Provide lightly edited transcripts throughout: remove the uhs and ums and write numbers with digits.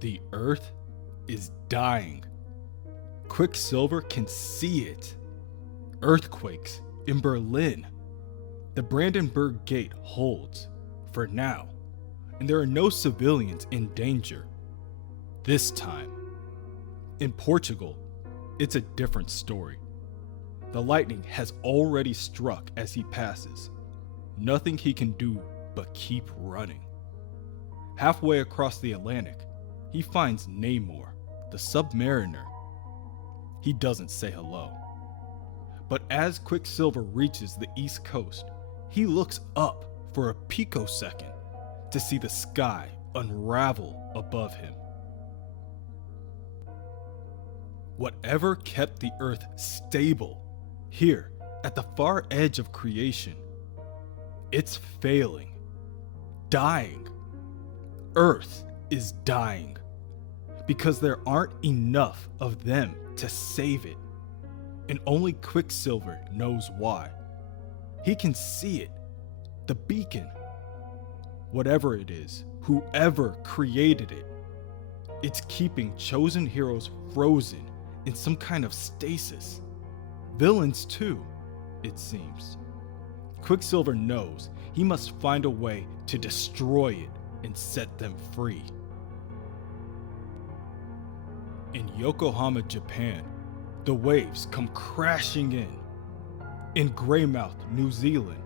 The Earth is dying. Quicksilver can see it. Earthquakes in Berlin. The Brandenburg Gate holds, for now, and there are no civilians in danger. This time. In Portugal, it's a different story. The lightning has already struck as he passes. Nothing he can do but keep running. Halfway across the Atlantic, he finds Namor, the submariner. He doesn't say hello. But as Quicksilver reaches the East Coast, he looks up for a picosecond to see the sky unravel above him. Whatever kept the Earth stable here at the far edge of creation, it's failing, dying. Earth is dying because there aren't enough of them to save it. And only Quicksilver knows why. He can see it, the beacon. Whatever it is, whoever created it, it's keeping chosen heroes frozen in some kind of stasis. Villains too, it seems. Quicksilver knows he must find a way to destroy it and set them free. In Yokohama, Japan, the waves come crashing in. In Greymouth, New Zealand,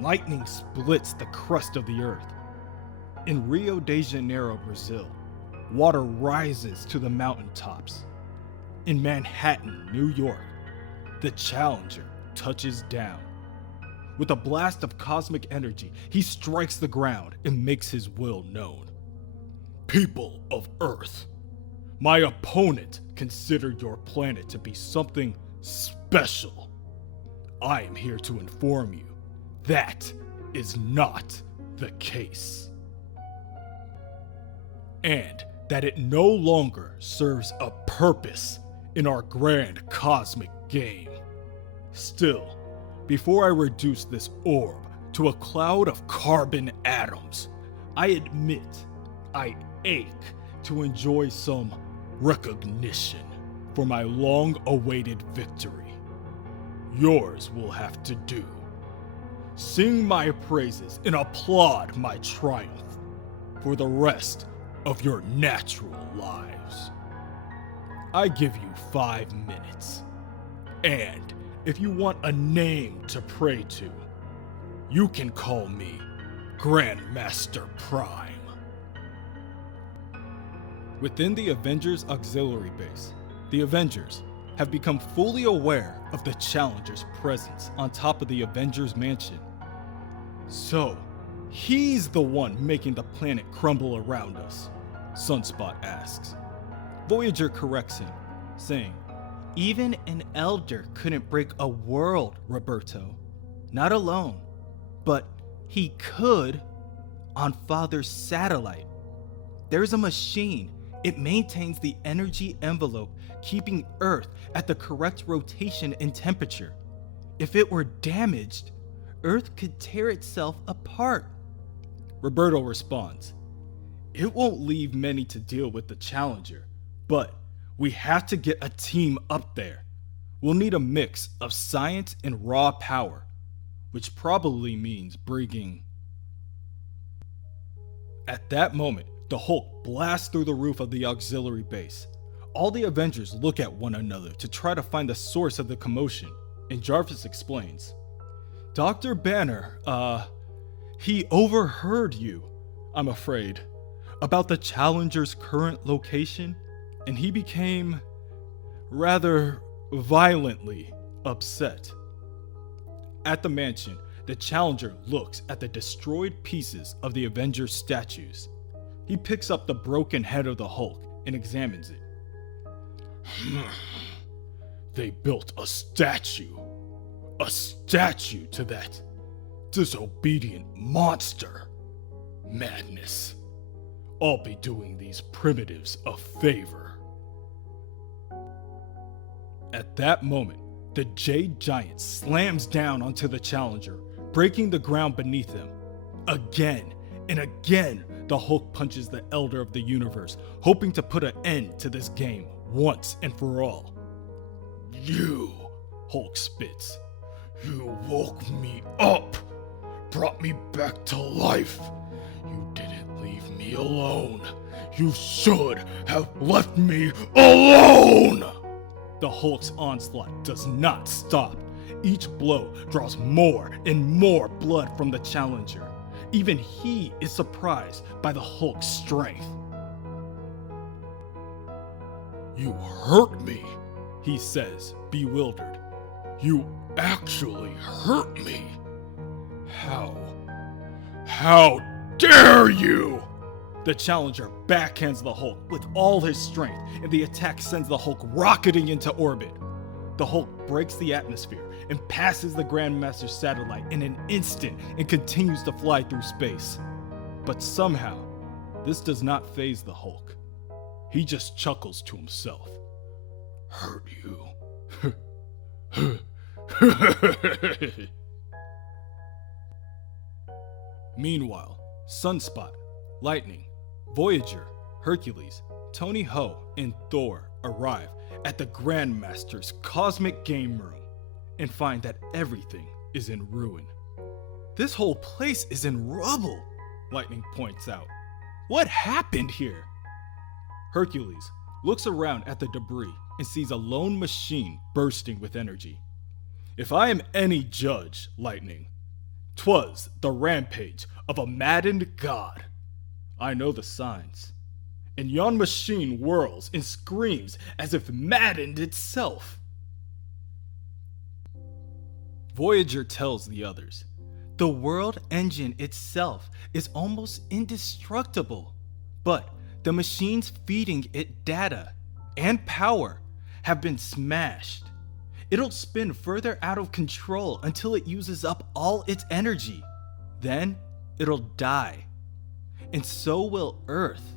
lightning splits the crust of the earth. In Rio de Janeiro, Brazil, water rises to the mountaintops. In Manhattan, New York, the Challenger touches down. With a blast of cosmic energy, he strikes the ground and makes his will known. People of Earth, my opponent considered your planet to be something special. I am here to inform you that is not the case. And that it no longer serves a purpose in our grand cosmic game. Still, before I reduce this orb to a cloud of carbon atoms, I admit I ache to enjoy some recognition for my long-awaited victory. Yours will have to do. Sing my praises and applaud my triumph for the rest of your natural lives. I give you 5 minutes, and if you want a name to pray to, you can call me Grandmaster Prime. Within the Avengers auxiliary base, the Avengers have become fully aware of the Challenger's presence on top of the Avengers mansion. So, he's the one making the planet crumble around us, Sunspot asks. Voyager corrects him, saying, "Even an elder couldn't break a world, Roberto. Not alone. But he could on Father's satellite. There's a machine. It maintains the energy envelope, keeping Earth at the correct rotation and temperature. If it were damaged, Earth could tear itself apart." Roberto responds, "It won't leave many to deal with the Challenger, but we have to get a team up there. We'll need a mix of science and raw power, which probably means bringing..." At that moment, the Hulk blasts through the roof of the auxiliary base. All the Avengers look at one another to try to find the source of the commotion, and Jarvis explains, "Dr. Banner, he overheard you, I'm afraid, about the Challenger's current location, and he became rather violently upset." At the mansion, the Challenger looks at the destroyed pieces of the Avengers statues. He picks up the broken head of the Hulk and examines it. They built a statue to that disobedient monster. Madness. I'll be doing these primitives a favor. At that moment, the Jade Giant slams down onto the Challenger, breaking the ground beneath him. Again and again, the Hulk punches the Elder of the Universe, hoping to put an end to this game once and for all. "You," Hulk spits. "You woke me up, brought me back to life. You didn't leave me alone. You should have left me alone!" The Hulk's onslaught does not stop. Each blow draws more and more blood from the challenger. Even he is surprised by the Hulk's strength. "You hurt me," he says, bewildered. "You actually hurt me. How dare you!" The challenger backhands the Hulk with all his strength, and the attack sends the Hulk rocketing into orbit. The Hulk breaks the atmosphere and passes the Grandmaster's satellite in an instant and continues to fly through space. But somehow, this does not faze the Hulk. He just chuckles to himself. "Hurt you." Meanwhile, Sunspot, Lightning, Voyager, Hercules, Tony Ho, and Thor arrive at the Grandmaster's cosmic game room and find that everything is in ruin. "This whole place is in rubble," Lightning points out. "What happened here?" Hercules looks around at the debris and sees a lone machine bursting with energy. "If I am any judge, Lightning, 'twas the rampage of a maddened god. I know the signs. And yon machine whirls and screams as if maddened itself." Voyager tells the others, "The world engine itself is almost indestructible, but the machines feeding it data and power have been smashed. It'll spin further out of control until it uses up all its energy. Then it'll die. And so will Earth."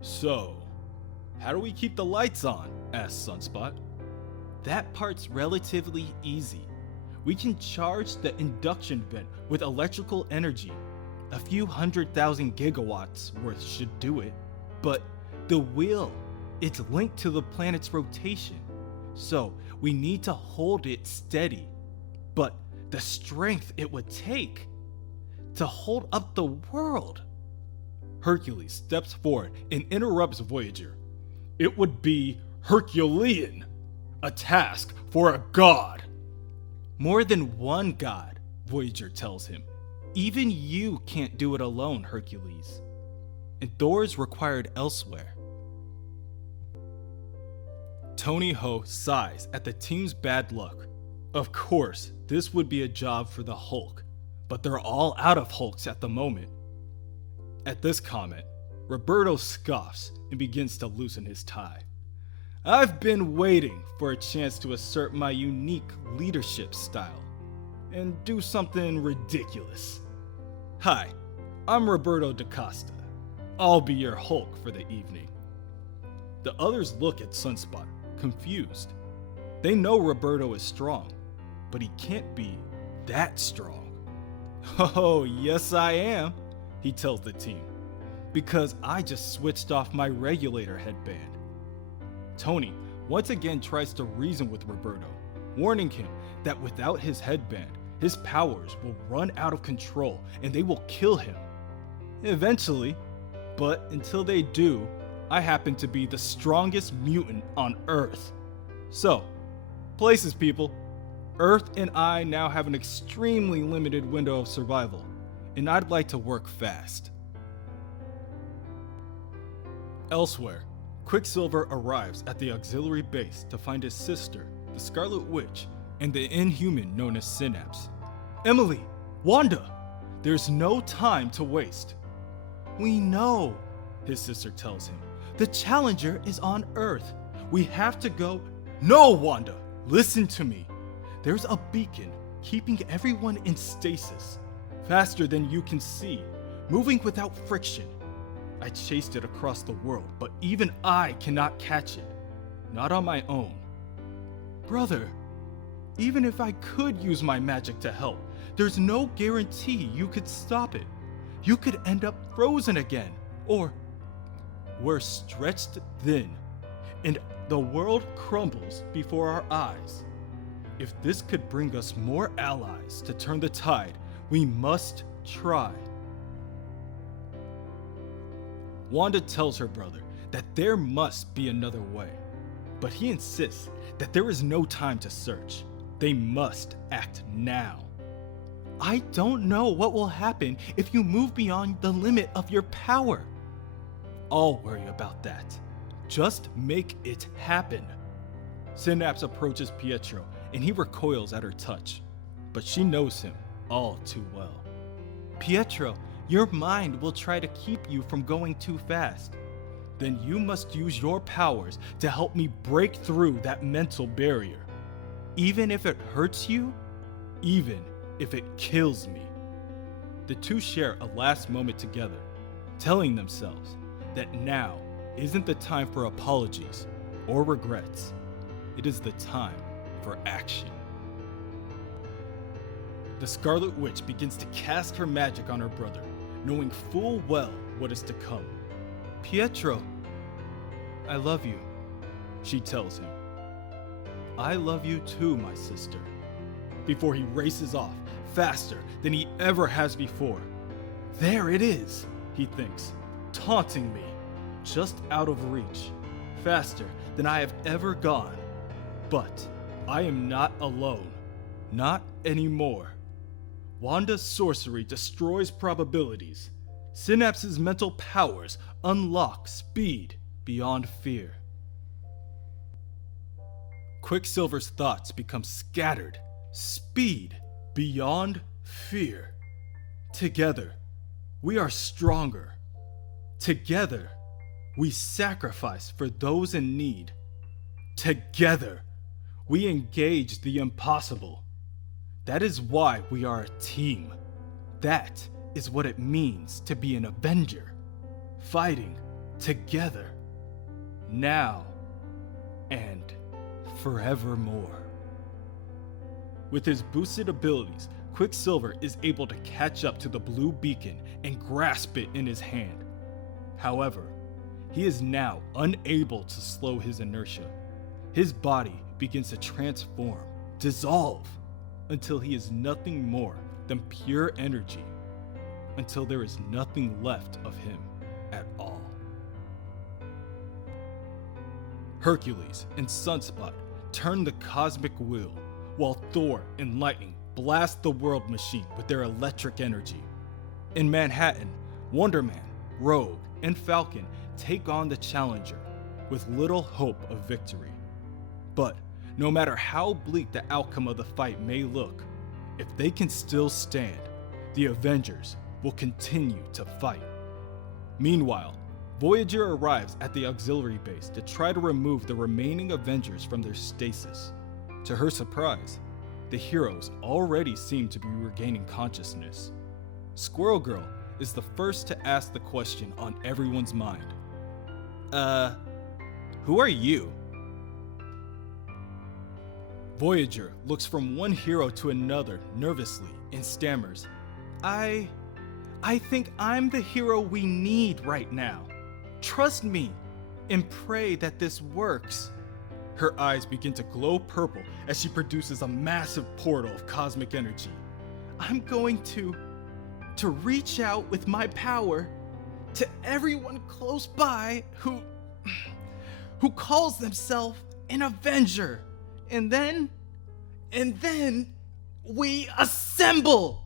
"So, how do we keep the lights on?" asks Sunspot. "That part's relatively easy. We can charge the induction vent with electrical energy. A few 100,000 gigawatts worth should do it. But the wheel, it's linked to the planet's rotation. So we need to hold it steady. But the strength it would take to hold up the world." Hercules steps forward and interrupts Voyager. "It would be Herculean, a task for a god." "More than one god," Voyager tells him. "Even you can't do it alone, Hercules. And Thor's required elsewhere." Tony Ho sighs at the team's bad luck. Of course, this would be a job for the Hulk, but they're all out of Hulks at the moment. At this comment, Roberto scoffs and begins to loosen his tie. "I've been waiting for a chance to assert my unique leadership style and do something ridiculous. Hi, I'm Roberto da Costa. I'll be your Hulk for the evening." The others look at Sunspot, confused. They know Roberto is strong, but he can't be that strong. "Oh, yes I am," he tells the team, "because I just switched off my regulator headband." Tony once again tries to reason with Roberto, warning him that without his headband, his powers will run out of control and they will kill him. Eventually, but until they do, I happen to be the strongest mutant on Earth. So, places people, Earth and I now have an extremely limited window of survival, and I'd like to work fast. Elsewhere, Quicksilver arrives at the auxiliary base to find his sister, the Scarlet Witch, and the Inhuman known as Synapse. "Emily! Wanda! There's no time to waste." "We know," his sister tells him. "The Challenger is on Earth. We have to go." "No, Wanda! Listen to me. There's a beacon keeping everyone in stasis, faster than you can see, moving without friction. I chased it across the world, but even I cannot catch it. Not on my own." "Brother, even if I could use my magic to help, there's no guarantee you could stop it. you could end up frozen again. Or we're stretched thin, and the world crumbles before our eyes. If this could bring us more allies to turn the tide, we must try. Wanda tells her brother that there must be another way, but he insists that there is no time to search. They must act now. I don't know what will happen if you move beyond the limit of your power. I'll worry about that. Just make it happen. Synapse approaches Pietro and he recoils at her touch, but she knows him all too well. Pietro, your mind will try to keep you from going too fast. Then you must use your powers to help me break through that mental barrier. Even if it hurts you, even if it kills me. The two share a last moment together, telling themselves that now isn't the time for apologies or regrets. It is the time for action. The Scarlet Witch begins to cast her magic on her brother, knowing full well what is to come. Pietro, I love you, she tells him. I love you too, my sister. Before he races off, faster than he ever has before. There it is, he thinks, taunting me, just out of reach, faster than I have ever gone. But I am not alone, not anymore. Wanda's sorcery destroys probabilities. Synapse's mental powers unlock speed beyond fear. Quicksilver's thoughts become scattered. Speed beyond fear. Together, we are stronger. Together, we sacrifice for those in need. Together, we engage the impossible. That is why we are a team. That is what it means to be an Avenger. Fighting together. Now and forevermore. With his boosted abilities, Quicksilver is able to catch up to the blue beacon and grasp it in his hand. However, he is now unable to slow his inertia. His body begins to transform, dissolve, until he is nothing more than pure energy, until there is nothing left of him at all. Hercules and Sunspot turn the cosmic wheel, while Thor and Lightning blast the world machine with their electric energy. In Manhattan, Wonder Man, Rogue, and Falcon take on the Challenger with little hope of victory. But no matter how bleak the outcome of the fight may look, if they can still stand, the Avengers will continue to fight. Meanwhile, Voyager arrives at the auxiliary base to try to remove the remaining Avengers from their stasis. To her surprise, the heroes already seem to be regaining consciousness. Squirrel Girl is the first to ask the question on everyone's mind. Who are you? Voyager looks from one hero to another nervously and stammers, I think I'm the hero we need right now. Trust me and pray that this works. Her eyes begin to glow purple as she produces a massive portal of cosmic energy. I'm going to reach out with my power to everyone close by who calls themselves an Avenger. And then we assemble!